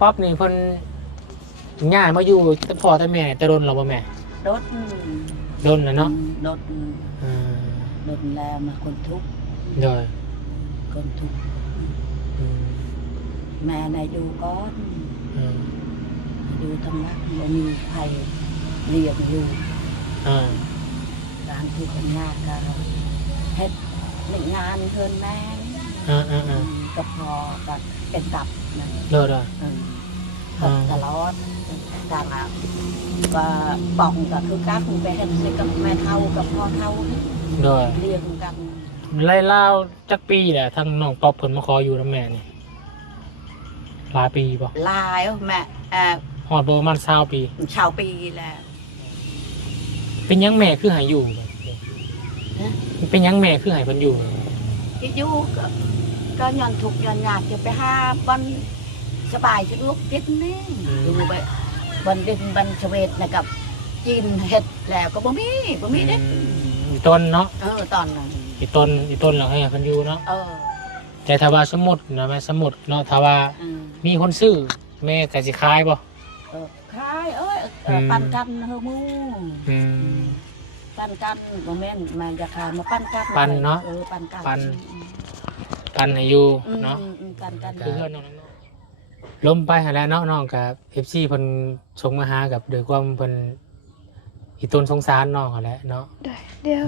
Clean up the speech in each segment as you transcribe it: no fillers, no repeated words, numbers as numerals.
ป๊อบนี่เพิ่นง่ายมาอยู่แต่พ่อแต่แม่แต่โดนเราบ่แม่รถโดนแล้วเนาะรถรถแล้วมาคนทุกข์โดยคนทุกข์แม่นายอยู่ก้อนอยู่ทำงานบ่มีใครเลี้ยงอยู่ร้านที่คนงานก็เฮ็ดงานเพิ่นแม่ก็พอแบบเป็นตับนะโดยตลอดต่างก็ป่องก็คือการคุณไปเฮ็ดกับแม่เฒ่ากับพ่อเฒ่าโดยเลี้ยงกันไล่ล่าจักปีแหละทั้งน้องป๊อบเพิ่นมาขออยู่กับแม่นี่หลายปีบ่หลายแม่ฮอดบ่ประมาณ20ปี20ปีแล้วเป็นยังแม่คือให้อยู่เป็นยังแม่คือให้เพิ่นอยู่อยู่ก็ย้อนทุกข์ย้อนยากจะไปหาบ่อนสบายสะดวกกินนี่ดูไปบ่อนดินบ่อนชเวตนะกับจีนเฮ็ดแล้วก็บ่มีเด้อีต้นเนาะตอนนั้นอีต้นแล้วให้เพิ่นอยู่เนาะแต่ถ้าว่าสมมุตินะแม่สมมุติเนาะถ้าว่ามีคนซื้อแม่ก็สิขายบ่ขายปันกันเฮามูปันกันบ่แม่นมันจะขายมาปันกันปันเนาะปันกันปันให้อยู่เนาะกันคือเพื่อนน้องล้มไปหาแล้วเนาะน้องกับ FC เพิ่นส่งมาหากับด้วยความเพิ่นอีต้นสงสารน้องหั่นแหละเนาะเดี๋ยว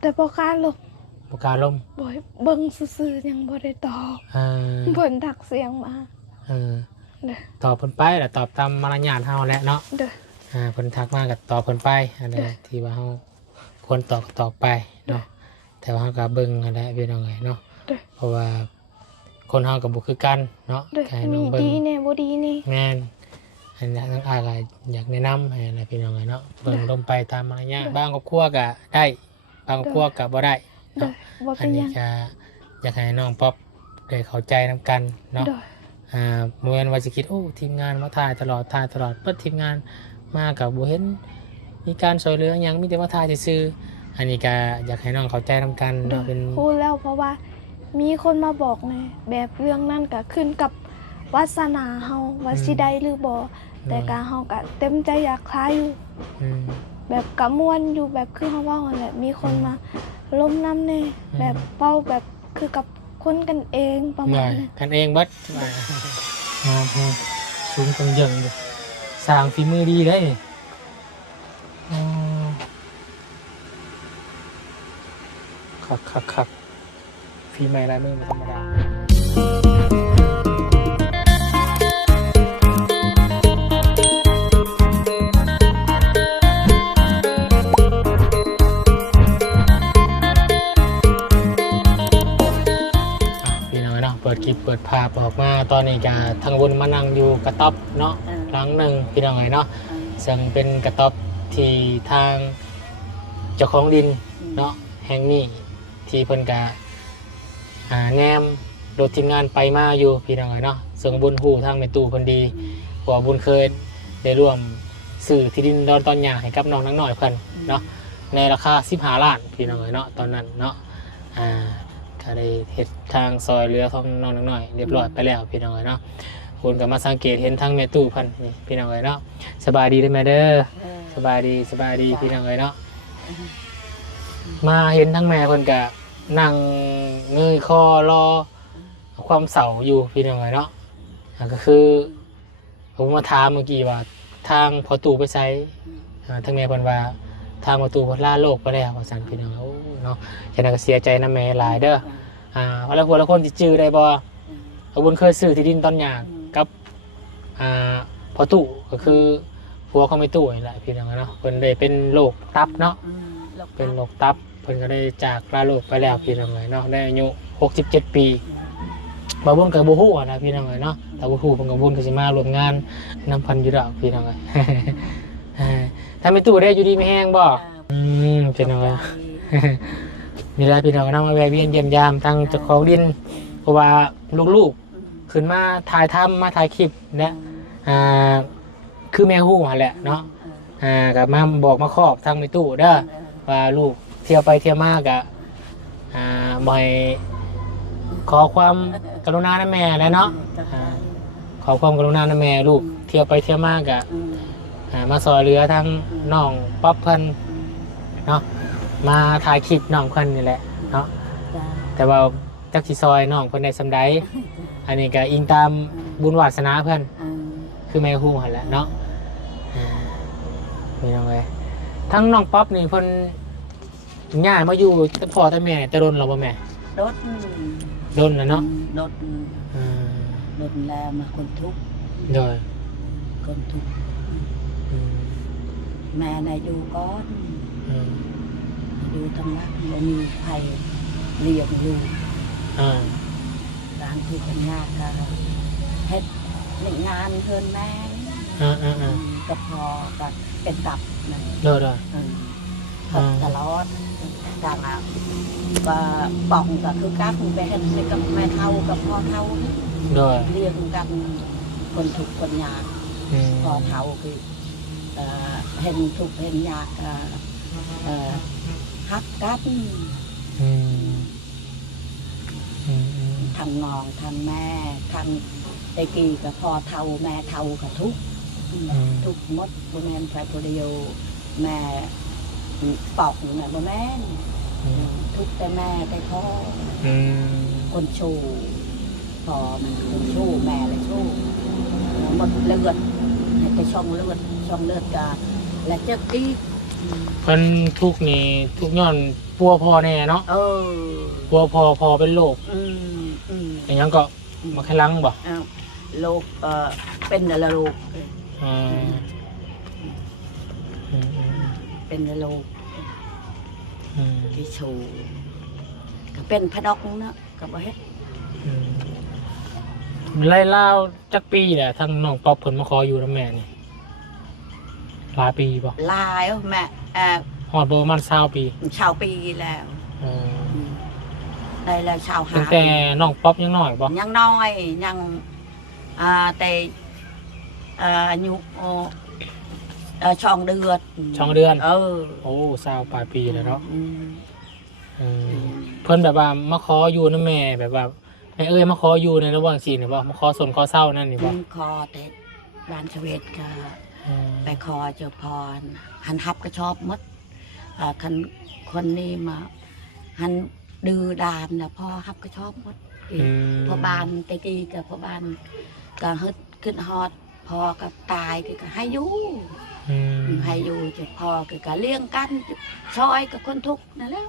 แต่บ่กล้าลงบ่กล้าล้มบ่เบิ่งซื่อๆยังบ่ได้ตอบเพิ่นทักเสียงมาตอบเพิ่นไปแล้วตอบตามมารยาทเฮาแหละเนาะเพิ่นทักมาก็ตอบเพิ่นไปอันนี้ที่ว่าเฮาควรตอบไปเนาะแต่ว่าเฮาก็เบิ่งนั่นแหละพี่น้องเอ้ยเนาะเพราะว่าคนเฮาก็บ่คือกันเนาะแค่น้องเบิ่งดีแน่บ่ดีนี่แม่นอันนี้ทั้งอ้ายก็อยากแนะนำให้อะไรพี่น้องเอ้ยเนาะเบิ่งลงไปตามมารยาทบางครอบครัวก็ได้บางครอบครัวก็บ่ได้เนาะอันนี้จะอยากให้น้องป๊อบได้เข้าใจนำกันเนาะเมื่อวันจะคิดโอ้ทีมงานมาถ่ายตลอดเปิดทีมงานมากับบ่เห็นมีการช่วยเหลือยังมีแต่ว่าถ่ายซื่ออันนี้ก็อยากให้น้องเข้าใจนำกันเนาะเป็นพูดแล้วเพราะว่ามีคนมาบอกไงแบบเรื่องนั้นก็ขึ้นกับวาสนาเฮาว่าสิได้หรือบ่แต่การเฮาก็เต็มใจอยากคลายอยู่แบบกะม่วนอยู่แบบคือเฮาว่าแหละมีคนมาล้มน้ำแน่แบบเป้าแบบคือกับคนกันเองประมาณนั้นกันเองบัดสูงตรงยังสร้างฝีมือดีได้ครับฝีไม้ลายมือธรรมดาเปิดคลิปเปิดภาพออกมาตอนนี้จะทางวนมานั่งอยู่กระต๊อบเนาะหลังหนึ่งพี่น้องไงเนาะซึ่งเป็นกระต๊อบที่ทางเจ้าของดินเนาะแห่งนี้ที่เพิ่นกะแนมโดยทีมงานไปมาอยู่พี่น้องไงเนาะซึ่งบุญหูทางแม่ตู่เพิ่นดีกว่าบุญเคยได้ร่วมสื่อที่ดินดอนตอนหยาให้กับน้องนักหน่อยเพิ่นเนาะในราคา15 ล้านพี่น้องไงเนาะตอนนั้นเนาะได้เห็ดทางซอยเรือของน้องหน่อยเรียบร้อยไปแล้วพี่น้องเนาะคุณก็มาสังเกตเห็นทางแม่ตู้พันนี่พี่น้องเนาะสบายดีได้ไหมเด้อสบายดีพี่น้องเนาะมาเห็นทั้งแม่คนก็นั่งเงยคอรอความเสาอยู่พี่น้องเนาะก็คือผมมาถามเมื่อกี้ว่าทางพอตู้ไปใช้ทั้งแม่คนว่าทางประตูล่าโลกไปแล้วว่าสั่นพี่น้องเนาะฉะนั้นก็เสียใจนะแม่หลายเด้อแล้วหัวละคนที่จื้อได้บ่บุญเคยซื้อที่ดินตอนหยากับพอตู้ก็คือผัวเขาไม่ตู้นี่แหละพี่น้องเนาะเพิ่นได้เป็นโรคตับเนาะเป็นโรคตับเพิ่นก็ได้จากลาโลกไปแล้วพี่น้องเนาะได้อายุ67 ปีบ่บุญกับบ่ฮู้นะพี่น้องเนาะแต่บ่ฮู้เพิ่นก็บุญก็สิมาร่วมงานนำพันอยู่ดอกพี่น้องถ้าไม่ตู้ได้อยู่ดีไม่แห้งบ่เป็นยังไงมีอะไรพี่น้องนั่งมาแวะเวียนเยี่ยมยามทางเจ้าของดินเพราะว่าลูกๆขึ้นมาถ่ายทำมาถ่ายคลิปเนี่ยคือแม่ฮู้แหละเนาะกับมาบอกมาครอบทางไม่ตู้เด้อว่าลูกเที่ยวไปเที่ยวมากะบ่อยขอความกรุณานะแม่แล้วเนาะข ขอความกรุณานะแม่ลูกเที่ยวไปเที่ยวมากะมาซอยเรือทั้งน้องป๊อปเพิ่นเนาะมาถ่ายคลิปน้องเพิ่นนี่แหละเนาะแต่ว่าจักสิซอยน้องเพิ่นได้สำใดอันนี้ก็อิงตามบุญวาสนาเพิ่นคือแม่ฮู้หั่นแหละเนาะมีน้องเอ้ยทั้งน้องป๊อปนี่เพิ่นง่ายมาอยู่แต่พ่อแต่แม่แต่โดนเราบ่แม่ รถ โดนนะเนาะ รถแล้วมาคนทุกข์ โดย คนทุกข์แม่น่ะอยู่ก้อนอยู่ทางลักบ่มีไผเลี้ยงอยู่การที่เป็นงานก็เฮ็ดงานเพิ่นแม่ก็พอก็เป็นตับนะ โดยตลอดต่างก็ป่องก็คือการไปเฮ็ดกับแม่เฒ่ากับพ่อเฒ่า โดย เรียกกันคนทุกข์คนยากพ่อเฒ่าคือเห็นทุกข์เห็นยากฮักกันทั้งน้องทั้งแม่ทั้งไอ้กี่กับพ่อเฒ่าแม่เฒ่ากับทุกข์หมดบ่แม่นไผผู้เดียวแม่ปอกแม่บ่แม่นทุกแต่แม่แต่พ่อคนชูพอมันคนชูแม่เลยชูหมดเลือดให้ไปช่องเลือดกาและเจ็บอีก เพิ่นทุกนี่ทุกย้อนปัวพอแน่เนาะปัวพอเป็นโรคอย่างนั้นก็มาแค่ลังบ่โรคเป็นอะไรโรคเป็นโรคที่ชูก็เป็นพนกเนาะก็บ่เฮ็ดไล่ล่าจักปีแหละทั้งน้องป๊อปเพิ่นมาขออยู่นำแม่นี่หลายปีบ่หลายแม่ฮอดประมาณ20ปี20ปีแล้วได้แล้ว25ตั้งแต่น้องป๊อปยังน้อยบ่ยังน้อยยังแต่อายุช่องเดือนโอ้20ปลายปีแล้วเนาะเพิ่นแบบว่ามาขออยู่นำแม่แบบว่าแม่เอ้ยมาขออยู่ในระหว่างศีลนี่บ่มาขอสนขอเศร้านั่นนี่บ่ขอแต่บ้านชเวทก็ไปขอเจ้าพรหันทับก็ชอบมดคันคนนี้มาหันดื้อดานนะพ่อฮับก็ชอบมดพ่อบ้านตะกี้กับพ่อบ้านก็ฮึดขึ้นฮอดพ่อกับตายก็ให้อยู่เจ้าพ่อก็เลี้ยงกันซอยกับคนทุกข์นั่นแล้ว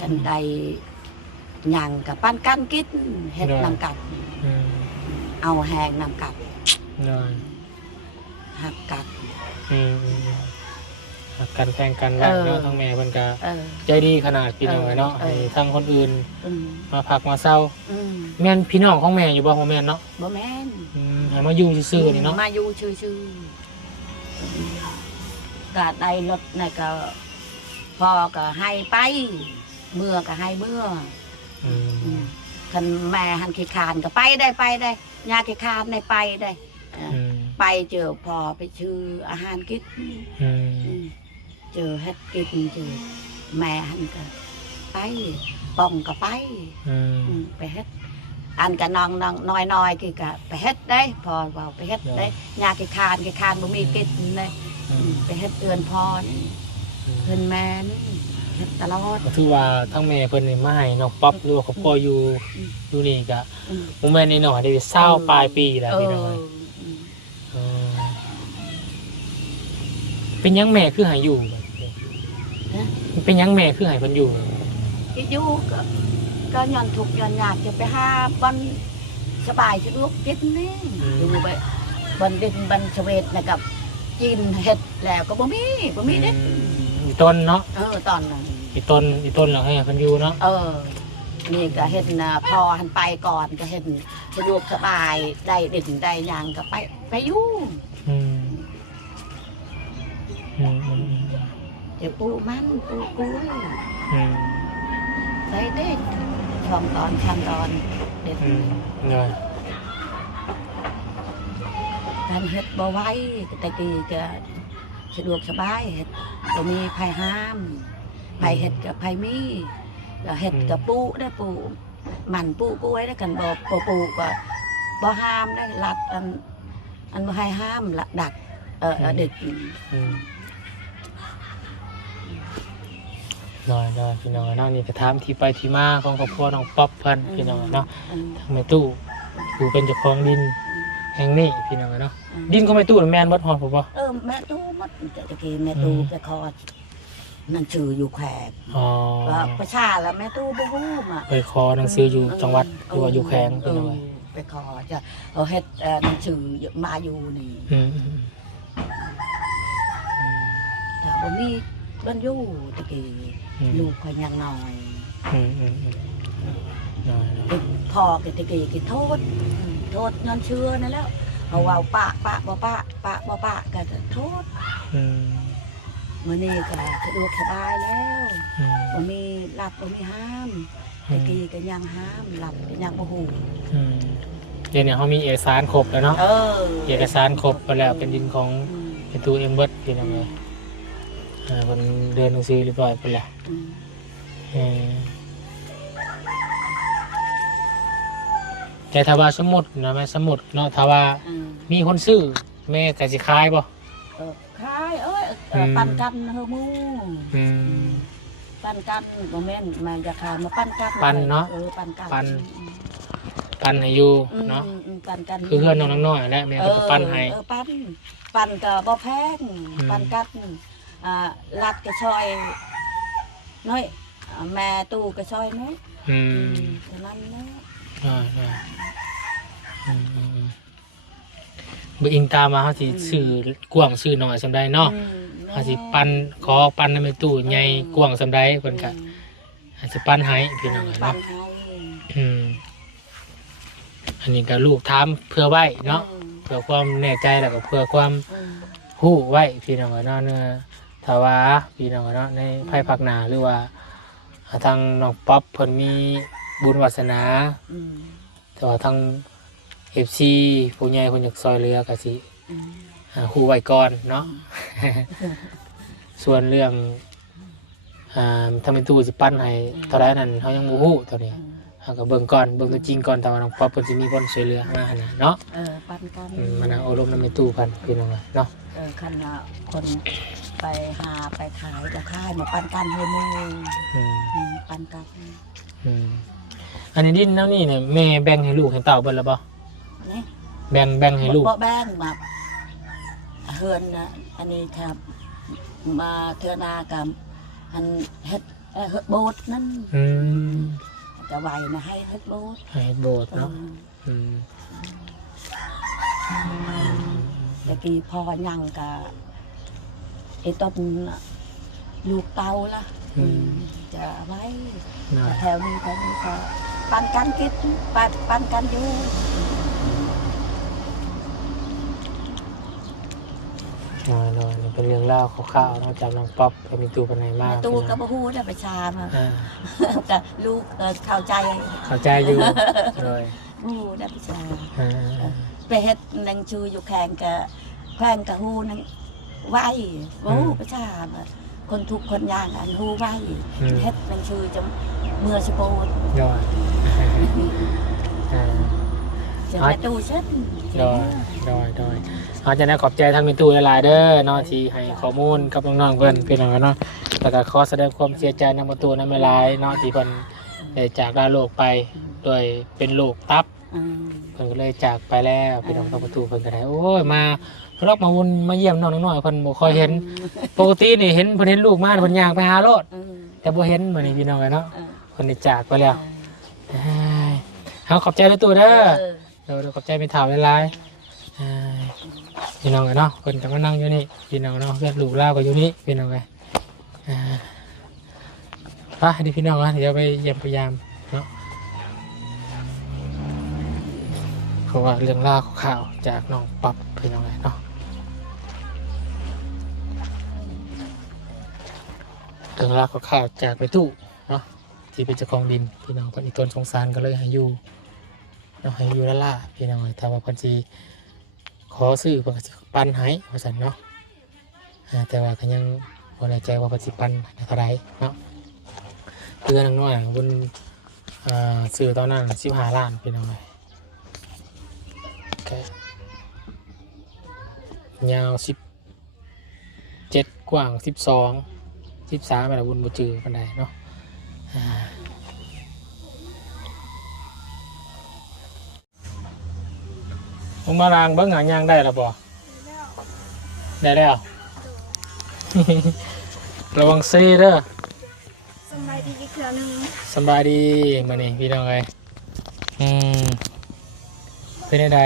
กันใดหยังกับปั้นกันกินเฮ็ดนำกัดเอาแหงนำกัดหักกัดหักกันแข่งกันแล้วเนาะทั้งแม่เพิ่นก็ใจดีขนาดพี่น้องเนาะให้ทั้งคนอื่นมาพักมาเศร้าแม่นพี่น้องของแม่อยู่บ่แม่นเนาะบ่แม่นให้มาอยู่ซื่อๆนี่เนาะมาอยู่ซื่อๆก็ได้รถน่ะก็พ่อก็ให้ไปเมื่อก็ให้เมื่อคันแม่หันขี้คานก็ไปได้ยาขี้คานได้ไปได้ไปเจอพอไปชื่ออาหารกินเจอเฮ็ดกินเจอแม่หันก็ไปป่องก็ไปเฮ็ดอันกับน้องน้อยกี่ก็ไปเฮ็ดได้พอว่าไปเฮ็ดได้ยาขี้คานบ่มีกินเลยไปเฮ็ดเตือนพอเพิ่นแม่เฮ็ดตลอดก็คือว่าทั้งแม่เพิ่นนี่มาให้น้องป๊อปหรือว่าครอบครัวอยู่นี่ก็บ่แม่นน้อยๆได้20ปลายปีแล้วพี่น้องเป็นยังแม่คือให้อยู่เป็นยังแม่คือให้เพิ่นอยู่อยู่ก็ย้อนทุกข์ย้อนยากจะไปหาบ่อนสบายสะดวกกินนี่อยู่ไปบ่อนดินบ่อนชเวทน่ะกับกินเฮ็ดแล้วก็บ่มีเด้อีต้นเนาะตอนนั้นอีต้นแล้วให้เพิ่นอยู่เนาะนี่ก็เฮ็ดน่ะพอหันไปก่อนก็เฮ็ดสะดวกสบายได้ดินได้หยังก็ไปอยู่เดี๋ยวปูมันปูกุ้ยใส่เด็ดช่องตอนเด็ดการเฮ็ดบ่ไหวแต่กี้ก็สะดวกสบายเฮ็ดบ่มีภัยห้ามภัยเฮ็ดกับภัยมีแล้วเฮ็ดกับปูได้ปู มันปูกล้วยแล้วกันบ่ปูก็บ่ห้ามได้รัดอันบ่ให้ห้ามละดักเด็ก น้อยพี่น้องเนาะนี่ก็ถามที่ไปที่มาของครอบครัวน้องป๊อปเพิ่นพี่น้องเนาะทางแม่ตู้ผู้เป็นเจ้าของดินแห่งนี้พี่น้องเนาะดินของแม่ตู้แม่นบ่ฮอดบ่ แม่ตู้หมดตะกี้แม่ตู้ไปคอนั่นชื่ออยู่แขก อ๋อ ประชาแล้วแม่ตู้บ่ฮู้มา ไปขอหนังสืออยู่จังหวัดหรือว่าอยู่แขวงพี่น้อง ไปขอจะเอาเฮ็ดหนังสือมาอยู่นี่แต่บ่มีบ้านอยู่ตะกี้ลูกข่อยยังน้อยพ่อก็ตะกี้ก็โทษเงินเชื่อนั่นแล้วเอาว่าปะบ่ปะก็โทษมื้อนี้ก็สะดวกสบายแล้วบ่มีรับบ่มีห้ามตะกี้ก็ยังห้ามรับก็ยังบ่ฮู้เดี๋ยวนี้เขามีเอกสารครบแล้วเนาะเอกสารครบไปแล้วเป็นดินของเป็นตัวเอ็มเบิร์ดพี่น้องเลยคนเดินหนังสือเรียบร้อยไปแล้วแต่ถ้าว่าสมุดนะแม่สมุดเนาะถ้าว่ามีคนซื้อแม่ก็สิขายบ่ขายปั่นกันเฮามูปั่นกันบ่แม่นมันจะขายมาปั่นกันปั่นเนาะปั่นกันปั่นให้อยู่เนาะปั่นกันคือเพื่อนน้องน้อยแหละแม่ก็ปั่นให้ปั่นก็บ่แพงปั่นกันรัดก็ช่อยน้อยแม่ตู้ก็ช่อยน้อยเท่านั้นแหละบ่อิงตามมาเฮาสิซื้อกว้างซื้อน้อยซำใดเนาะเฮาสิปั่นขอปั่นในตู้ใหญ่กว้างซำใดเพิ่นก็อาจสิปั่นให้พี่น้องเนาะอันนี้ก็ลูกถามเพื่อไว้เนาะเพื่อความแน่ใจแล้วก็เพื่อความฮู้ไว้พี่น้องเนาะเนื้อถ้าว่าพี่น้องเนาะในภายภาคหน้าหรือว่าทางน้องป๊อปเพิ่นมีบุญวาสนาแต่ว่าทาง FC ผู้ใหญ่คนอยากซอยเรือก็สิฮู้ไว้ก่อนเนาะส่วนเรื่องทำเป็นตู้สิปั้นให้เท่าไรนั่นเฮายังบ่ฮู้ตอนนี้เฮาก็เบิ่งก่อนเบิ่งตัวจริงก่อนแต่ว่าน้องป๊อปเพิ่นสิมีคนช่วยเหลือมานะเนาะปั้นกันมันเอารมณ์นำในตู้กันพี่น้องเนาะคันคนไปหาไปขายจะขายมาปั้นกันให้มือปั้นกันอันนี้ดินแล้วนี่เนี่ยแม่แบ่งให้ลูกให้เต่าเบิ่นแล้วบ่นี่แบ่งให้ลูกบ่แบ่งแบบเฮือนนะอันนี้ครับมาเทื่อนากับอันเฮ็ดโบสถ์นั่นจะไหวนะให้เฮ็ดโบสถ์เนาะตะกี้พอยังกับไอ้ต้นลูกเตาละจะไว้แถวนี้ก็ปันกันกินปันกันอยู่น้อยเป็นเรื่องเล่าคร่าวๆนอกจากน้องป๊อปไปมีตู้ปันไหนมากตู้กระพูได้ประชามาแต่ลูกเข้าใจอยู่เลยได้ประชาไปเฮ็ดนังชูอยู่แข่งกับฮูนังไหวประชาคนทุกคนยากอันฮูไหวเฮ็ดนังชูจะเมื่อสปอร์ตจะไปตู้เช็ดดอยอาจารย์ขอบใจทางมีตู้หลายๆเด้อนอที่ให้ข้อมูลกับน้องๆเพิ่นเป็นอย่างนั้นเนาะแต่ก็ขอแสดงความเสียใจนำประตูนั้นไม่หลายเนาะที่เพิ่นได้จากลาโลกไปโดยเป็นโรคตับเพิ่นก็เลยจากไปแล้วพี่น้องประตูเพิ่นก็ได้โอ้ยมาลอกมาวนมาเยี่ยมน้องน้อยเพิ่นบ่ค่อยเห็นปกตินี่เห็นเพิ่นเห็นลูกมาเพิ่นย่างไปหารถแต่บ่เห็นมื้อนี้พี่น้องเนาะเพิ่นได้จากไปแล้วเฮาขอบใจประตูเด้อเดี๋ยวขอบใจไปถามหลายๆพี่น้องเนาะคนกำลังนั่งอยู่นี่พี่น้องเนาะเพื่อนลูกเล่าก็อยู่นี่พี่น้องเลยไปดิพี่น้องเดี๋ยวไปเยี่ยมพยายามเนาะเพราะว่าเรื่องเล่าข่าวจากน้องป๊อปพี่น้องเลยเนาะเรื่องเล่าข่าวจากไปตู้เนาะที่เป็นเจ้าของดินพี่น้องคนอีกต้นสงสารก็เลยให้อยู่ให้อยู่ล่าพี่น้องถ้าว่าพันจีขอซื้อเพื่อปันให้ว่าสันเนาะแต่ว่าก็ยังพอในใจว่าพันจีปันเท่าไรเนาะเพื่อนน้อยบน ซื้อตอนนั้น15 ล้านพี่น้องเลยแค่ยาว17กว้าง12 13ไปละบุญบ่จือปานใดเนาะลงมารางเบิ่งหาย่างได้แล้วบ่ได้แล้ว ระวังเซ่เด้อ สบายดีอีกเทื่อนึง สบายดีมานี่พี่น้องเอ้ยเป็นไง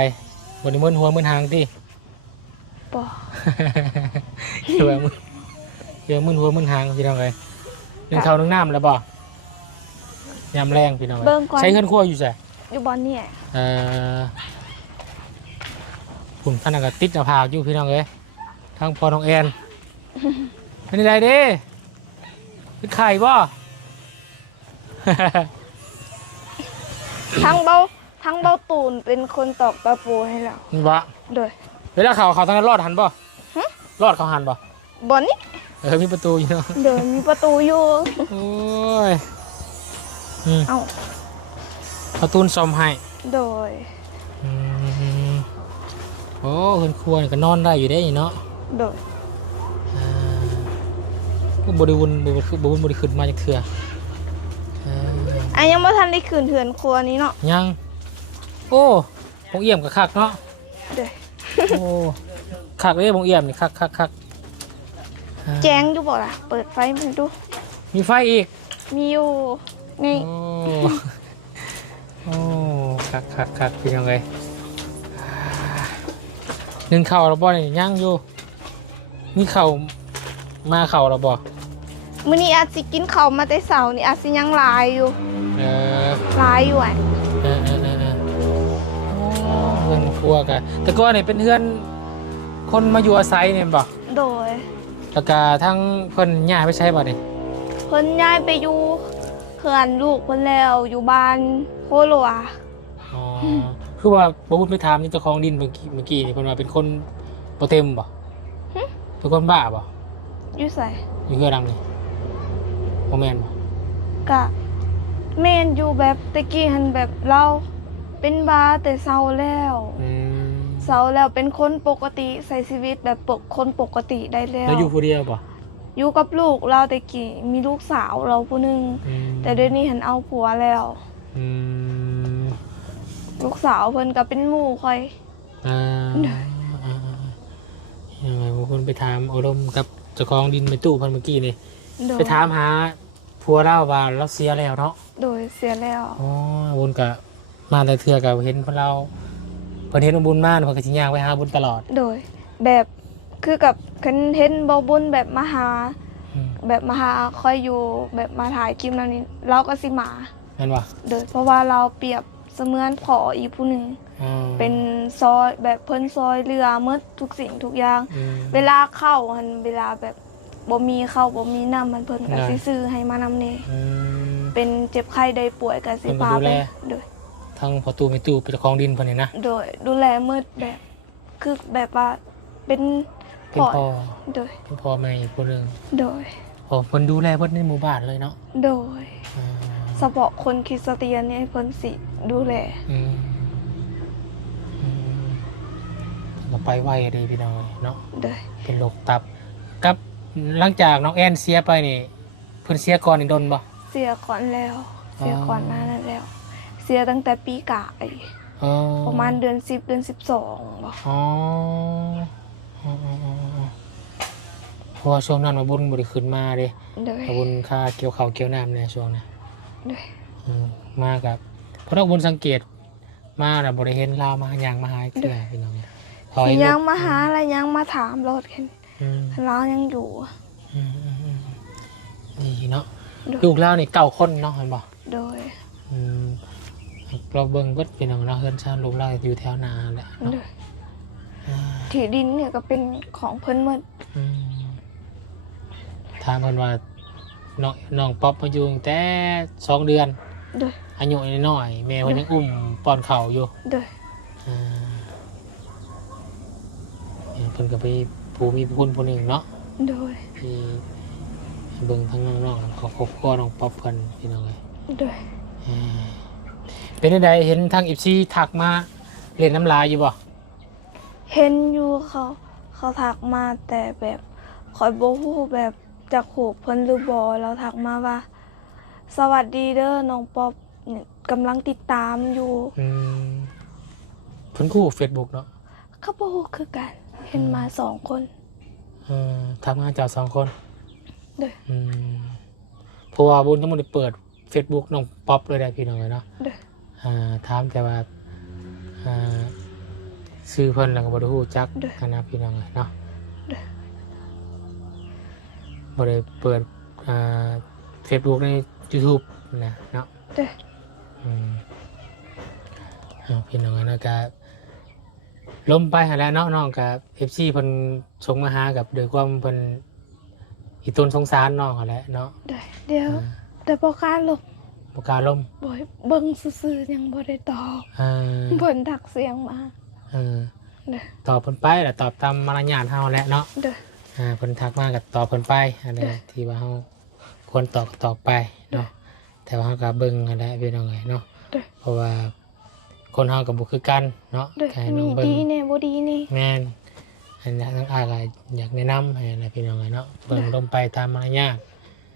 บนนี้มึนหัวมึนหางติ บ่ เดี๋ยวมึนหัวมึนหางพี่น้องเอ้ยนึ่งข้าวนึ่งน้ำแล้วบ่ยำแรงพี่น้องเอ้ยใช้เงินครัวอยู่ใช่ อยู่บ่เนี่ย ผมท่านก็ติดหน้าผากอยู่พี่น้องเอ้ยทางพอน้องแอนเป็นไงเด้เป็นไข่บ่ ทั้งเบาตูนเป็นคนตอกตะปูให้เรา นี่บ่ โดย เวลาเขาทางนั้นรอดหันบ่รอดเขาหันบ่ บ่นี่ มีประตูอยู่เนาะ เดินมีประตูอยู่ โอ้ย เอ้า ประตูนซ่อมให้ โดย โอ้คนครัวนี่ก็นอนได้อยู่ได้เนาะ โดย บริวุนบริขึ้นมาจากเถื่อ ยังบ่ทันได้คืนเถือนครัวนี้เนาะ ยังโอ้บงเอี่ยมกับคักเนาะ โดย โอ้คักเลยบงเอี่ยมนี่คัก แจ้งอยู่บ่ล่ะเปิดไฟมาดู มีไฟอีก มีอยู่นี่ โอ้คักพี่น้องเลยนึ่งเข่าเราบ่เนี่ยย่างอยู่นี่เข่ามาเข่าเราบ่ มื้อนี้อาจสิกินข้าวมาแต่เช้านี่อาจสิยังหลายอยู่ เออ หลายอยู่อ่ะ เพื่อนครัวกันแต่ก็เนี่ยเป็นเพื่อนคนมาอยู่อาศัยเนี่ยบ่ โดย แล้วก็ทั้งเพิ่นย้ายไปใช้บ่นี่ เพิ่นย้ายไปอยู่เขื่อนลูกเพิ่นแล้วอยู่บ้านโคโลอา อ๋อคือว่าบ่พูดไปถามนี่เจ้าของดินเมื่อกี้นี่เพิ่นว่าเป็นคนบ่เต็มบ่เป็นคนบ้าบ่ อยู่ไส อยู่เฮือดังนี่บ่แม่นบ่ กะแม่นอยู่แบบตะกี้หันแบบเราเป็นบาแต่เศร้าแล้วเศร้าแล้วเป็นคนปกติใช้ชีวิตแบบคนปกติได้แล้ว แล้วอยู่ผู้เดียวบ่ อยู่กับลูกเราตะกี้มีลูกสาวเราผู้หนึงแต่เดี๋ยวนี้หันเอาผัวแล้ว ลูกสาวเพิ่นก็เป็นหมู่ค่อย ยังไงบางคนไปถามอารมณ์กับเจ้าของดินไปตู้เพิ่นเมื่อกี้นี่ โดย ไปถามหาผัวเราว่าเราเสียแล้วเนาะ โดยเสียแล้ว อ๋อบุญกับมาแต่เทื่อกับเห็นพวกเราเพิ่นเห็นบุญมากเพิ่นก็สิย่างไปหาบุญตลอด โดยแบบคือกับคันเห็นบ่บุญแบบมาหา แบบมาหาคอยอยู่แบบมาถ่ายคลิปนั้นนี่เราก็สิมา แม่นบ่ โดยเพราะว่าเราเปรียบเสมือนพ่ออีกผู้หนึ่งเป็นซอยแบบเพิ่นซอยเรือหมดทุกสิ่งทุกอย่าง เวลาเข้าหันเวลาแบบบ่มีข้าวบ่มีน้ำมันเพิ่นก็สิซื้อให้มานำแน่เป็นเจ็บไข้ได้ป่วยก็สิพาไปโดย ทั้งพอตู้ไม่ตู้เป็นเจ้าของดินเพิ่นนี่นะ โดยดูแลมืดแบบคือแบบว่าเป็น เป็นพ่อ โดย เป็นพ่อแม่อีกคนหนึง โดย พอเพิ่นดูแลเพิ่นในหมู่บ้านเลยเนาะ โดยเฉพาะคนคริสเตียนเนี่ยเพิ่นสิดูแล เราไปไวเลยพี่น้องเนาะ โดย เป็นโรคตับกับหลังจากน้องแอนเสียไปนี่เพิ่นเสียก่อนนี่โดนบ่ เสียก่อนแล้ว เสียก่อนหน้านั้นแล้ว เสียตั้งแต่ปีกาย อ๋อ ประมาณเดือน10เดือน12บ่ อ๋อเพราะว่าช่วงนั้นมาบุญบ่ได้ขึ้นมาเด้ โดย บุญค่าเกี่ยวข้าวเกี่ยวน้ำเนี่ยช่วงนั้น โดย มากับเพราะเราบุญสังเกตมาน่ะบ่ได้เห็นลาวมาหยังมาหาเทื่อพี่น้องถอย ยังมาหาอะไรยังมาถามรถแค่นี้ เรายังอยู่ นี่เนาะลูกเรานี่9 คนเนาะเห็นบ่ โดย เราเบิ่งเบิดพี่น้องเนาะเฮือนชาติลูกเราอยู่แถวนาแหละ โดยที่ดินเนี่ยก็เป็นของเพิ่นหมด ถามเพิ่นว่าน้องป๊อปมาอยู่ตั้งแต่2 เดือน โดย อายุน้อยๆแม่เพิ่นยังอุ้มป้อนข้าวอยู่ โดย เพิ่นก็ไปผู้มีพระคุณผู้หนึงเนาะ โดย ที่เบิ่งทั้งน้องๆของครอบครัวน้องป๊อปเพิ่นพี่น้องเอ้ย โดย เป็นจังไดเห็นทาง FC ทักมาเล่นน้ำลายอยู่บ่ เห็นอยู่เขาทักมาแต่แบบคอยบ่ฮู้แบบจากหูเพิ่นหรือบ่เราทักมาว่า สวัสดีเด้อน้องป๊อบเนี่ยกำลังติดตามอยู่ เพิ่นคู่ Facebook เนาะ เขาบ่ฮู้คือกันเห็นมา2 คน ทักมาเจ้า2 คน เด้อ เพราะว่าบุญยังบ่ได้เปิด Facebook น้องป๊อปเลยได้พี่น้องเอ้ยเนาะ เด้อ ถามแต่ว่าชื่อเพิ่นแล้วก็บ่ได้ฮู้จัก เด้อ กันนะพี่น้องเอ้ยเนาะ เด้อ บ่ได้เปิดFacebook ใน YouTube นะเนาะ เด้อ พี่น้องเนาะก็ล้มไปหาแล้วเนาะน้องกับ FC เพิ่นส่งมาหากับด้วยความเพิ่นอีต้นสงสารน้องหั่นแหละเนาะ เด้อเดี๋ยวแต่บ่กล้าลง บ่กล้าล้ม บ่ให้เบิ่งซื่อๆยังบ่ได้ตอบ เพิ่นทักเสียงมา เด้อ ตอบเพิ่นไปแล้วตอบตามมารยาทเฮาแหละเนาะ เด้อ เพิ่นทักมาก็ตอบเพิ่นไปอันนี้ เด้อ ที่ว่าเฮาควรตอบก็ตอบไปเนาะแต่ว่าเฮาก็เบิ่งหั่นแหละพี่น้องเอ้ยเนาะ เด้อ เพราะว่าคนเฮาก็บ่คือกันเนาะ เด้อ ให้น้ มี องเบิ่ง ดีแน่บ่ดีนี่ แม่นอันนี้ทั้งอายก็อยากแนะนำให้อะไรพี่น้องเนาะเบิ่งลงไปตามมารยาท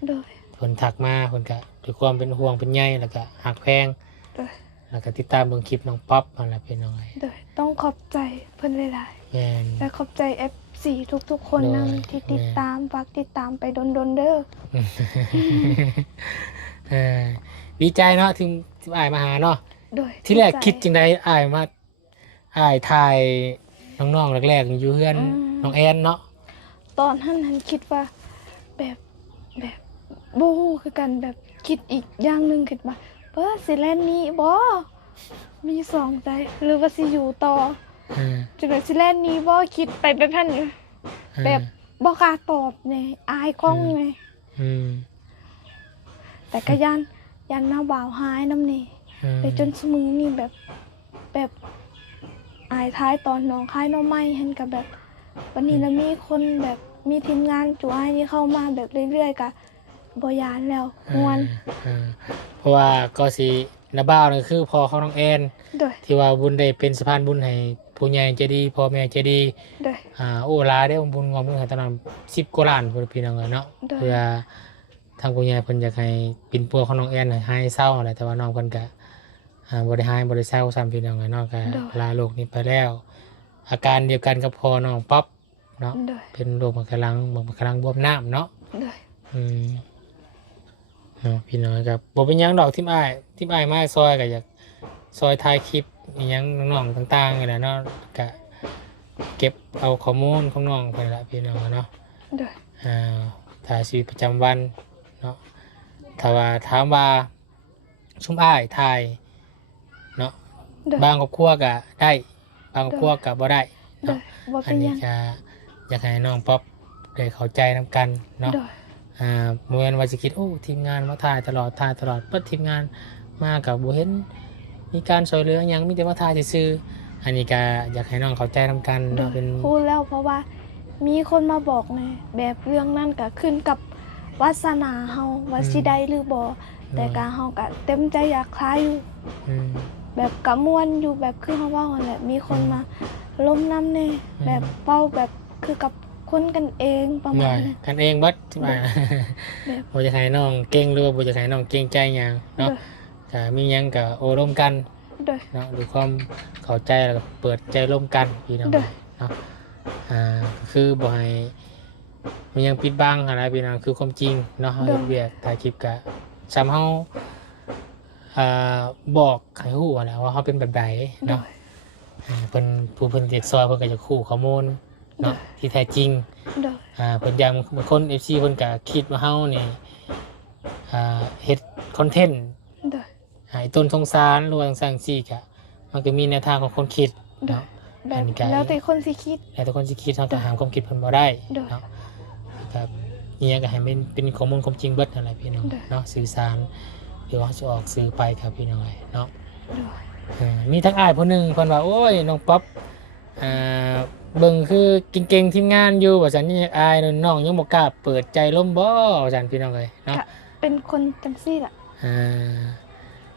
เด้อ เพิ่นทักมาเพิ่นก็ด้วยความเป็นห่วงเป็นใยแล้วก็หักแพง เด้อ แล้วก็ติดตามเบิ่งคลิปน้องป๊อปนั่นแหละพี่น้อง เด้อต้องขอบใจเพิ่นหลาย แม่น ๆและขอบใจ FC ทุกๆคน เด้อ นำที่ติด แม่ ตามฝากติดตามไปดนๆเด้อ เออดีใจเนาะที่อายมาหาเนาะ โดย ที่แรก ใจ คิดจังไดอายมาอายถ่ายน้องๆแรกๆอยู่เฮือนน้องแอนเนาะ ตอนนั้นคิดว่าแบบบ่ฮู้คือกันแบบคิดอีกอย่างหนึงคิดว่าสิแล่นนี้บ่มีสองใจหรือว่าสิอยู่ต่อ เออ จังได๋สิแล่นนี้บ่คิดไปแบบนั้นอยู่แบบบ่กล้าตอบแน่อายกล้องไง อืม แต่ก็ยันหน้าบ่าวหายนำนี่ อืม ไปจนสมือนี่แบบอายท้ายตอนน้องคายน้องไม้เห็นกับแบบวันนี้แล้วมีคนแบบมีทีมงานจุ้ายนี่เข้ามาแบบเรื่อยๆกะบยานแล้วมวน เออเพราะว่าก็สินาบ้าวนี่คือพ่อของน้องแอน โดย ที่ว่าบุญได้เป็นสะพานบุญให้ผู้ใหญ่ใจดีพ่อแม่ใจดี โดย โอ้หลายได้อบุญงอมบุญให้ตอนนั้น10 กว่าล้านพุ่นพี่น้องเอ้ยเนาะ ได้ เพื่อทางผู้ใหญ่เพิ่นอยากให้ปิ่นปัวของน้องแอนน่ะหายเศร้าแหละแต่ว่าน้องเพิ่นก็บ่ได้หายบ่ได้เศร้าซ้ำพี่น้องเอ้ยเนาะก็ลาโลกนี้ไปแล้ว อาการเดียวกันกับพ่อน้องป๊อปเนาะ โดย เป็นโรคมะกำลังบวมน้ำเนาะ โดย เนาะพี่น้องครับบ่เป็นหยังดอกที่อ้ายมาซอยก็อยากซอยถ่ายคลิปอีหยังน้องๆต่างๆนี่แหละเนาะก็เก็บเอาข้อมูลของน้องไปละพี่น้องเนาะ โดย ถ่ายชีวิตประจำวันเนาะถ้าว่าถามว่าชุมอ้ายถ่ายเนาะ โดย บางครอบครัวก็ได้บางครอบครัวก็บ่ได้ โด เนาะ ยบ่ อั เป็น นห นี้ ยัง จะอยากให้น้องป๊อปได้เข้าใจนํกันเนาะ โดย เมื่อวันจะคิดโอ้ทีมงานมาถ่ายตลอดเปิดทีมงานมากับบุเห็นมีการช่วยเหลือหยังมีแต่มาถ่ายซื่อๆอันนี้ก็อยากให้น้องเข้าใจนํกัน โด เนาะ ย เป็น พูดแล้วเพราะว่ามีคนมาบอกไงแบบเรื่องนั้นก็ขึ้นกับวาสนาเฮาว่าสิได้หรือบ่แต่การเฮาก็เต็มใจอยากคลายอยู่ อืม แบบกะม่วนอยู่แบบคือเขาเว่าหั่นแหละมีคนมาล้มน้ำเน่แบบเป้าแบบคือกับคนกันเองประ ห มา น่อ ณ ย นั้น กันเองเบัดที่มา แบบ บ่จะให้น้องเก่งหรือว่าบ่จะให้น้องเก่งใจหยังเนาะก็มีหยังก็โอ้ร่วมกัน โดย เนาะด้วยความเข้าใจแล้วก็เปิดใจร่วมกันพี่น้อง โดย เนาะคือบ่ให้มีหยังปิดบังอะไรพี่น้องคือความจริงเนาะเฮาเฮ็ดเวียกถ่ายคลิปก็ซ้ำเฮาบอกให้ฮู้แหละว่าเฮาเป็นแบบใด โด เนาะ ย เพิ่นผู้เพิ่นเด็กซอยเพิ่นก็จะคู่ข้อมูลเนาะที่แท้จริง โดย เพิ่นยังบางคน FC เพิ่นก็คิดว่าเฮานี่เฮ็ดคอนเทนต์ โดย ให้ต้นสงสารหรือว่าจังซั่นซี่ก็มันก็มีแนวทางของคนคิดเนาะ แบ อั บ นนี้ก็ แล้วแต่คนสิคิด แต่คนสิคิดเฮาก็ห้ามความคิดเพิ่นบ่ได้ โดย เนาะครับนี่ยังก็ให้มันเป็นข้อมูลความจริงเบิดนั่นแหละพี่น้อง ได้ เนาะสื่อสารหรือว่าจะออกสื่อไปครับพี่น้องเนาะ โดย มีทั้งอ้ายผู้หนึงเพิ่นว่าโอ้ยน้องป๊อปเบิ่งคือเก่งๆทีมงานอยู่ว่าซั่นนี่อายน้องยังบ่กล้าเปิดใจล้มบ่ว่าซั่นพี่น้องเอ้ยเนาะ ก็เป็นคนจังซี่ล่ะ อ่า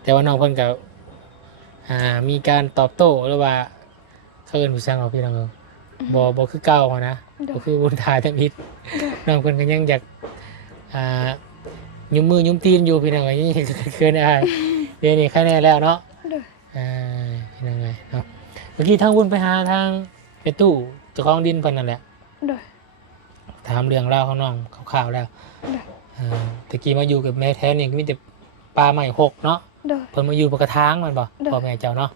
แต่ว่าน้องเพิ่นก็ มีการตอบโต้หรือว่าเขาเอิ้นผู้สร้างเราพี่น้องเอ้ยบ่คือเก่าหั้นนะก็คือบุญทายทั้งอิดน้องเพิ่นก็ยังอยากยุมมือยุมตีนอยู่พี่น้องเอ้ยยังเกินได้เดี๋ยวนี้แค่แน่แล้วเนาะพี่น้องเอ้ยเนาะเมื่อกี้ทางบุญไปหาทางไปตู้เจ้าของดินเพิ่นนั่นแหละถามเรื่องราวของน้องคร่าวๆแล้วตะกี้มาอยู่กับแม่แท้นี่ก็มีแต่ปลาใหม่6เนาะเพิ่นมาอยู่ปกระทางมันบ่พ่อแม่เจ้าเนาะ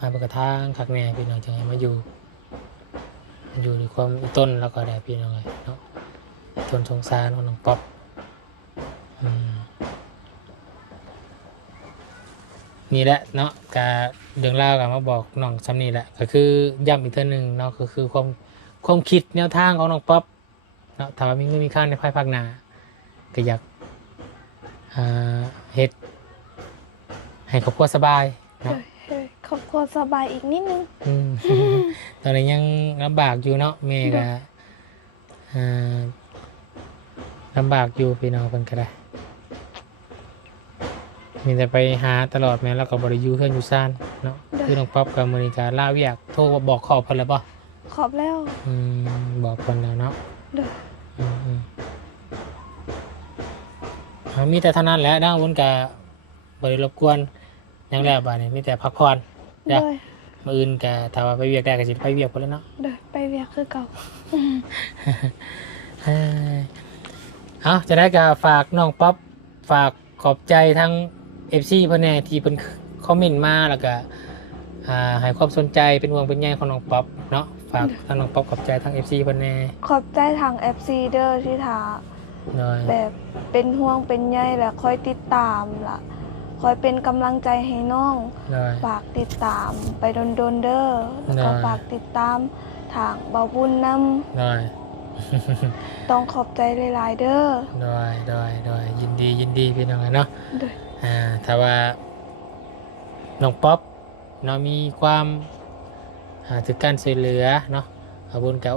มาปกระทางคักแม่พี่น้องจังไงมาอยู่ในความต้นแล้วก็ได้พี่น้องเลยเนาะต้นสงสารของน้องป๊อปนี่แหละเนาะการเรื่องราวกับมาบอกน้องซ้ำนี่แหละก็คือย้ำอีกเท่านึงเนาะก็คือความคิดแนวทางของน้องป๊อปเนาะถ้าว่ามีเงินมีค่าในภายภาคหน้าก็อยากเฮ็ดให้ครอบครัวสบายเนาะครอบครัวสบายอีกนิดนึงตอนนี้ยังลำบากอยู่เนาะแม่ก็ลำบากอยู่พี่น้องเพิ่นก็ได้มีแต่ไปหาตลอดแม่แล้วก็บ่ได้อยู่เฮือนอยู่ซ่านเนาะคือน้องป๊อปกับมื้อนี้ก็ลาเวียกโทรบอกขอบเพิ่นแล้วบ่ขอบแล้วบอกเพิ่นแล้วเนาะมีแต่เท่านั้นแหละดังวุ้นก็บ่ได้รบกวนหยังแล้วบัดนี้มีแต่พักผ่อนจ้ะมื้ออื่นก็ถ้าว่าไปเวียกได้ก็สิไปเวียกพุ่นแล้วเนาะไปเวียกคือเก่าจะได้ก็ฝากน้องป๊อปฝากขอบใจทั้ง FC เพิ่นแน่ที่เพิ่นคอมเมนต์มาแล้วก็ให้ความสนใจเป็นห่วงเป็นใยของน้องป๊อปเนาะฝากทั้งน้องป๊อปขอบใจทั้ง FC เพิ่นแน่ขอบใจทาง FC เด้อที่ถาแบบเป็นห่วงเป็นใยและคอยติดตามล่ะคอยเป็นกำลังใจให้น้องฝากติดตามไปโดนเด้อแล้วก็ฝากติดตามทางเบาบุญนำต้องขอบใจหลายๆเด้อได้ยินดีพี่น้องเนาะถ้าว่าน้องป๊อปเนาะมีความถึงการช่วยเหลือเนาะขอบคุณกับ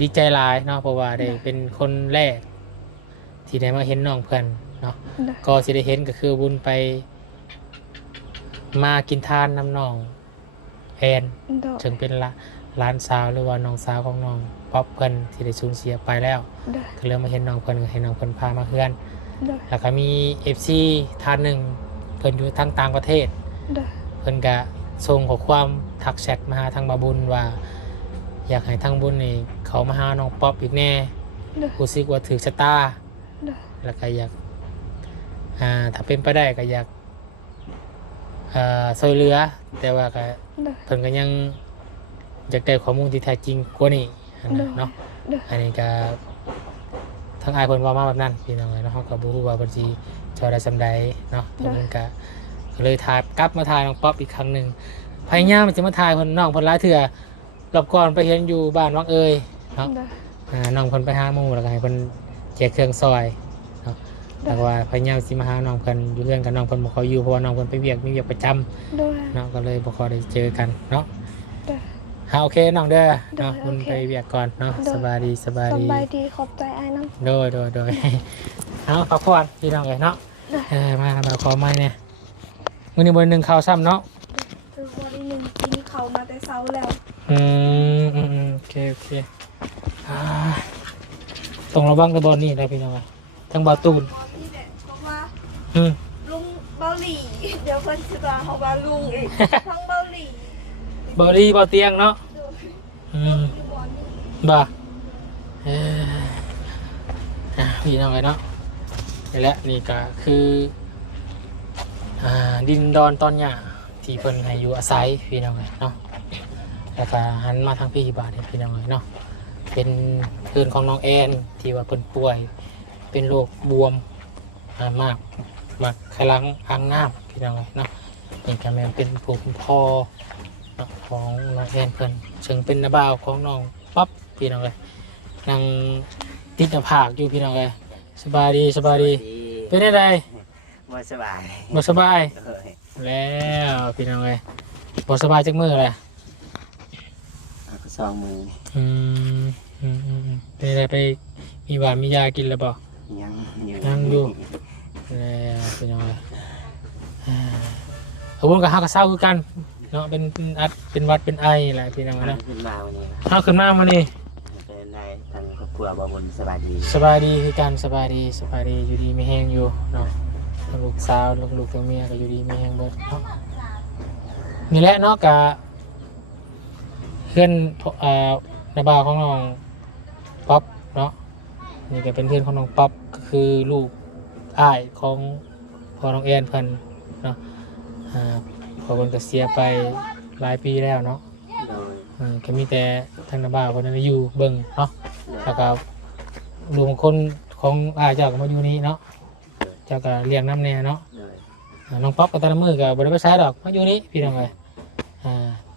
ดีใจหลายเนาะเพราะว่าได้เป็นคนแรกที่ได้มาเห็นน้องเพื่อนเนาะก็สิได้เห็นก็คือบุญไปมากินทานน้ำน้องแอนถึงเป็นหลานสาวหรือว่าน้องสาวของน้องป๊อปเพื่อนที่ได้สูญเสียไปแล้วก็เริ่มมาเห็นน้องเพื่อนก็ให้น้องเพื่อนพามาเพื่อนแล้วก็มี FC ท่านหนึ่งเพื่อนอยู่ทั้งต่างประเทศเพื่อนก็ส่งข้อความทักแชทมาหาทางบาบุญว่าอยากให้ทางบุญนี่เขามาหาน้องป๊อปอีกแน่รู้สึกว่าถือชะตาแล้วก็อยากถ้าเป็นไปได้ก็อยากช่วยเหลือแต่ว่าก็เพิ่นก็ยังอยากได้ข้อมูลที่แท้จริงกว่านี้เนาะอันนี้ก็ทั้งอายเพิ่นว่ามาแบบนั้นพี่น้องเนาะเฮาก็บ่ฮู้ว่าเพิ่นสิช่วยได้ส่ำใดเนาะเพิ่นก็เลยถ่ายกลับมาถ่ายน้องป๊อปอีกครั้งนึงพยายามจะมาถ่ายเพิ่นน้องเพิ่นหลายเทื่อรอบก่อนไปเห็นอยู่บ้านวังเอยเนาะน้องเพิ่นไปหาหมู่แล้วก็ให้เพิ่นแจกเครื่องซอยเนาะแต่ว่าพยายามสิมาหาน้องเพิ่นอยู่เรื่องกับน้องเพิ่นบ่ค่อยอยู่เพราะว่าน้องเพิ่นไปเวียกมีเวียกประจำเนาะก็เลยบ่ค่อยได้เจอกันเนาะโอเคน้องเด้อเนาะคุณไปเวียกก่อนเนาะสบายดีขอบใจอ้ายนำโดยเอาพักผ่อนพี่น้องเอ้ยเนาะมาขอไม้เนี่ยมื้อนี้บ่ได้นึ่งข้าวซ้ำเนาะบ่ได้นึ่งกินข้าวมาแต่เช้าแล้วโอเคต้องระวังกระบอกนี่นะพี่น้องทั้งบาตูนเพราะว่าลุงเบาหลี่เดี๋ยวเพิ่นสิว่าเฮาว่าลุงอีกทั้งเบาหลี่เบาเตียงเนาะบ่พี่น้องเนาะนี่แหละนี่ก็คือดินดอนตอนหญ้าที่เพิ่นให้อยู่อาศัยพี่น้องเนาะแล้วก็หันมาทางพี่บาทพี่น้องเนาะเป็นเพื่อนของน้องแอนที่ว่าเพิ่นป่วยเป็นโรคบวมมากไขลังอ่างน้ำพี่น้องเนาะนี่ก็แม่เป็นผู้พ่อของน้องแอนเพิ่นซึ่งเป็นน้าบ่าวของน้องป๊อปพี่น้องนั่งติดหน้าผากอยู่พี่น้องสบายดีเป็นอะไรบ่สบายแล้วพี่น้องบ่สบายจักมื้อเลย2 มื้อเป็นอะไรไปมีหวานมียากินแล้วบ่ยังอยู่แล้วพี่น้อง เอาวุ้นกับห้าวกับเศร้าคือกันเนาะเป็นอัดเป็นวัดเป็นไอแหละพี่น้องนะ ขึ้นมาวันนี้ ห้าวขึ้นมานี่ เป็นในทางครอบครัวบ่บนสบายดี สบายดีคือกันสบายดีอยู่ดีไม่แห้งอยู่เนาะทั้งลูกสาวลูกทั้งเมียก็อยู่ดีไม่แห้งเบิดเนาะนี่แหละเนาะกะเพื่อนนาบาวของน้องป๊อปเนาะนี่ก็เป็นเพื่อนของน้องป๊อปก็คือลูกอ้ายของพ่อน้องแอนเพิ่นเนาะพอเพิ่นก็เสียไปหลายปีแล้วเนาะ โดย ก็มีแต่ทางนาบาวคนนั้นอยู่เบิ่งเนาะแล้วก็รวมคนของอ้ายเจ้าก็มาอยู่นี่เนาะเจ้าก็เลี้ยงน้ำแน่เนาะ โดย น้องป๊อปกับตาละมือกับบริษัทใช้ดอกมาอยู่นี่พี่น้องเลย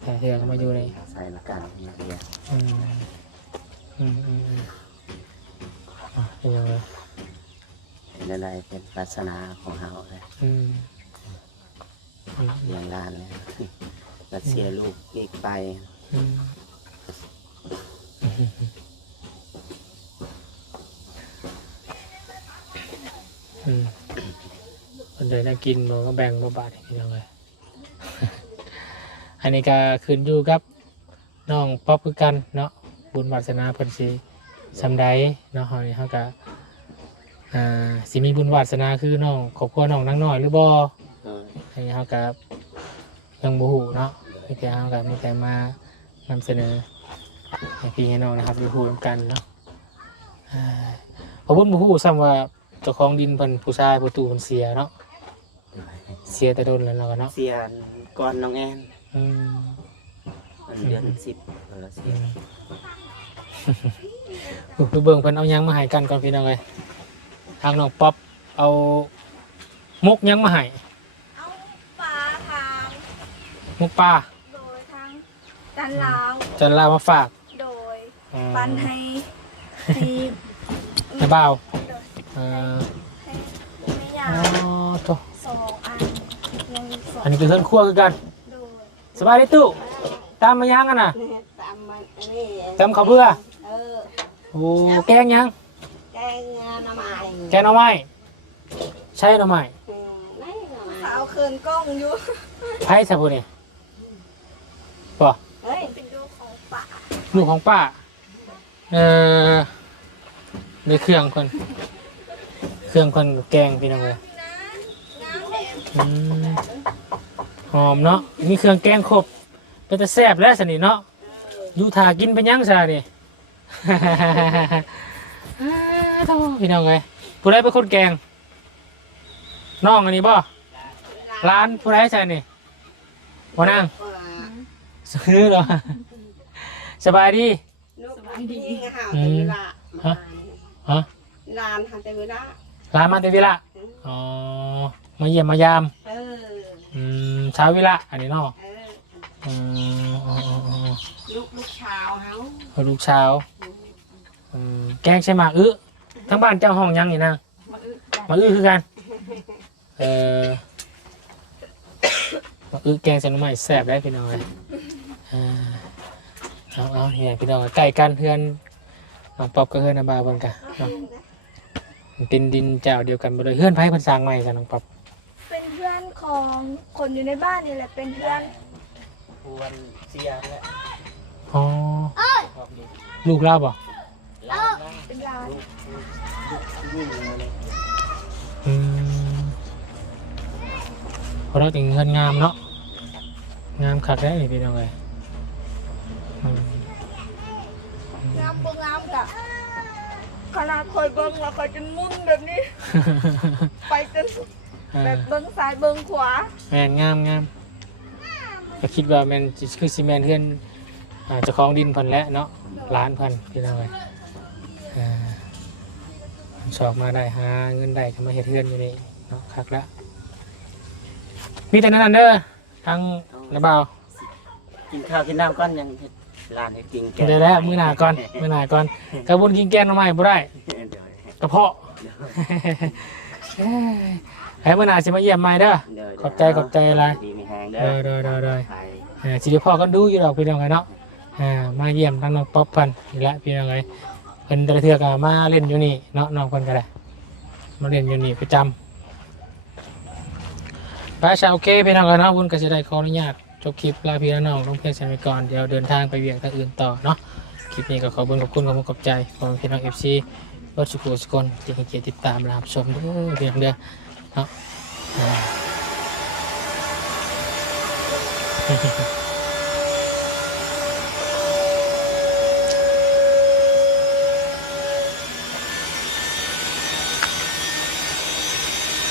แต่เธอก็มาอยู่นี่ ใส่ละกันนักเรียน เป็นยังไง เป็นอะไรเป็นศาสนาของเฮาเลย เลี้ยงหลานเลยแล้วเสียลูกอีกไป คนใดได้กินมันก็แบ่งมาบาทพี่น้องเลย อันนี้ก็ขึ้นอยู่กับน้องป๊อปคือกันเนาะบุญวาสนาเพิ่นสิสำใดเนาะเฮานี่เฮาก็สิมีบุญวาสนาคือน้องครอบครัวน้องนางน้อยหรือบ่อันนี้เฮาก็ยังบ่ฮู้เนาะมีแต่เฮาก็มีแต่มานำเสนอให้พี่ให้น้องนะครับได้ฮู้กันเนาะเพราะบุญบ่ฮู้ซ้ำว่าเจ้าของดินเพิ่นผู้ชายผู้ตู่เพิ่นเสียเนาะเสียแต่โดนแล้วเนาะ เสียก่อนน้องแอน เดือน10แล้วเสีย ไปเบิ่งเพิ่นเอายังมาให้กันก่อนพี่น้องเอ้ยทางน้องป๊อปเอามุกยังมาให้ เอาปลาทาง มุกปลา โดยทางจันลาว จันลามาฝาก โดยปันให้ให้ ในบ่าว โดย เอ่อ ให้ไม่ยา อ๋อ ว โต 2 อันยังอีก2 อันนี้คือเฮือนครัวคือกัน โดย สบายดีตู้ตามมายังกันน่ะ ตามมันนี่ ตามข้าวเบื่อ เออ โอ้แกงยัง แกงน้ำไม้ แกงหน่อไม้ใช่หน่อไม้ สาวเขินกล้องอยู่ ไผ่ซะพุ่นนี่บ่ เฮ้ย เป็นลูกของป่า ลูกของป้าในเครื่องคนแกงพี่น้องเลยอืมหอมเนาะมีเครื่องแกงครบเป็นแต่แซ่บแล้วสนิทเนาะอยู่ทากินไปยังซะนี่ พี่น้องเลยผู้ใดเป็นคนแกงน้องอันนี้บ่ร้านผู้ใดใช่นี่บ่นั่งซื้อเหรอสบายดี ลูกดีห่าวแต่เวลา ฮะ ลานห่าวแต่เวลา ร้านมาเตวิละอ๋อมาเยี่ยมมายาม เออ เช้าวิละอันนี้เนาะ เออ อืมอ๋อ ลูกชาวเฮา ลูกเช้าแกงใช่หมากทั้งบ้านเจ้าห้องยังนี่นะ มาอึ มาคือกันมาแกงใส่หน่อไม้แซ่บได้พี่น้อยเอาเนี่ยพี่น้องใกล้กันเพื่อนน้องป๊อปกับเพื่อนอาบาบนกันเนาะเป็นดินเจ้าเดียวกันไปเลยเพื่อนไผ่เพิ่นสร้างใหม่กันน้องป๊อป เป็นเพื่อนของคนอยู่ในบ้านนี่แหละเป็นเพื่อน วันเสียแล้ว อ๋อลูกเล่าบ่ เป็นร้าน เพราะเราถึงเงินงามเนาะงามคักได้พี่น้องเลย งามบ่งามกะขนาดคอยเบิ้งแล้วคอยจนมุ่นแบบนี้ ไปจนแบบเบิ้งซ้ายเบิ้งขวา แมนงามก็คิดว่าแมนคือซีเมนเพื่อนเจ้าของดินเพันและเนาะร้านเพันพี่น้องเลยชอบมาได้หาเงินได้ทำมาเฮ็ดเพื่อนอยู่นี่เนาะคักละมีแต่นั้นเด้อทางระบ่าว กินข้าวกินน้ำก่อนยังร้านให้กินแก เดี๋ยวแล้วมื้อหน้าก่อนกระบุนกินแกงหน่อไม้บ่ได้กระเพาะให้มื้อหน้าสิมาเยี่ยมใหม่เด้อขอบใจอะไร ดีมีแหง เด้ เด้อ อสิพ่อก็ดูอยู่ดอกพี่น้องไงเนาะมาเยี่ยมทางน้องป๊อปเพิ่นนี่แหละพี่น้องไงเพิ่นแต่ละเทื่อก็มาเล่นอยู่นี่เนาะน้องเพิ่นก็ได้มาเล่นอยู่นี่ประจำ ไปใช่โอเคพี่น้องกันเนาะวุ้นก็จะได้ขออนุญาตจบคลิปลาพี่น้องลงเพียงใช้ไปก่อนเดี๋ยวเดินทางไปเวียงทางอื่นต่อเนาะคลิปนี้ก็ขอบคุณขอบคุณขอบใจของพี่น้อง FC รถสุขุสกลที่ให้เกียรติติดตามรับชมเด้อพี่น้องเด้อเนาะ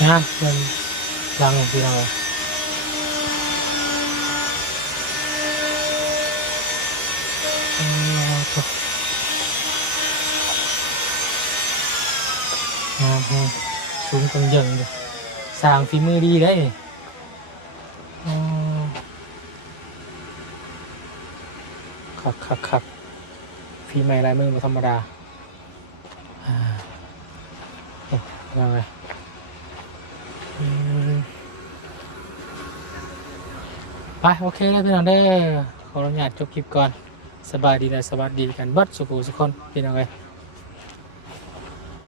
นะเป็นรังพี่น้องสูงกำยังเลยสร้างฝีมือดีได้ครับฝีไม้ลายมือมาธรรมดายังไงไปโอเคแล้วพี่น้องได้ขออนุญาตจบคลิปก่อนสบายดีและสวัสดีกันบัดสุขุสุขคนพี่น้องเลย